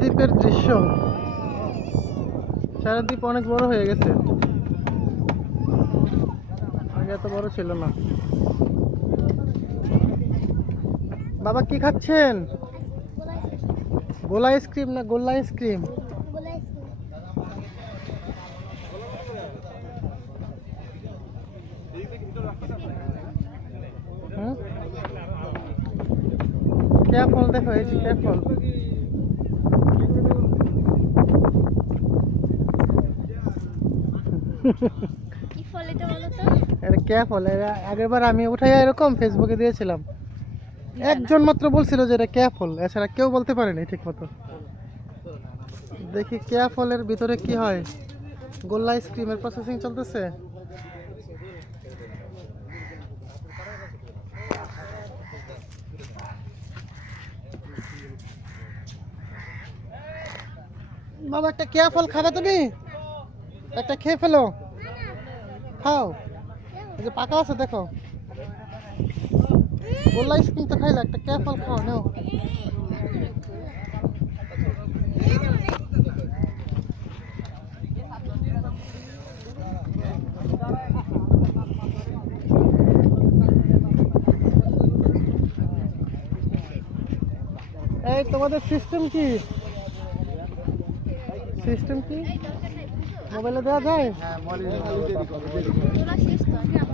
দ্বীপের দৃশ্য। সারা দ্বীপ অনেক বড় হয়ে গেছে। আগে এত বড় ছিল না। বাবা, কি খাচ্ছেন? গোলা আইসক্রিম না গোল্লা আইসক্রিম? কে ফল দেখো, এই যে কে ফল এটা বলো তো? এটা কে ফল? এরা আগের বার আমি উঠাই এরকম ফেসবুকে দিয়েছিলাম। একজন মাত্র বলছিল যে এটা কে ফল? এছাড়া কেউ বলতে পারেনি ঠিক মতো দেখি কে ফলের ভিতরে কি হয়। গোল্লা আইসক্রিমের প্রসেসিং চলতেছে? বাবা একটা কেয়া ফল খাবে তুমি? একটা খেয়ে ফেলো। খাও। এই যে পাকা আছে, দেখো। গোল্লা আইসক্রিম তো খাইলা একটা কেয়া ফল খাও, নাও। এই তোমাদের সিস্টেম কি? সিস্টেম কি? মোবাইলে দেওয়া যায়? তোরা শেষ তো আমি আবার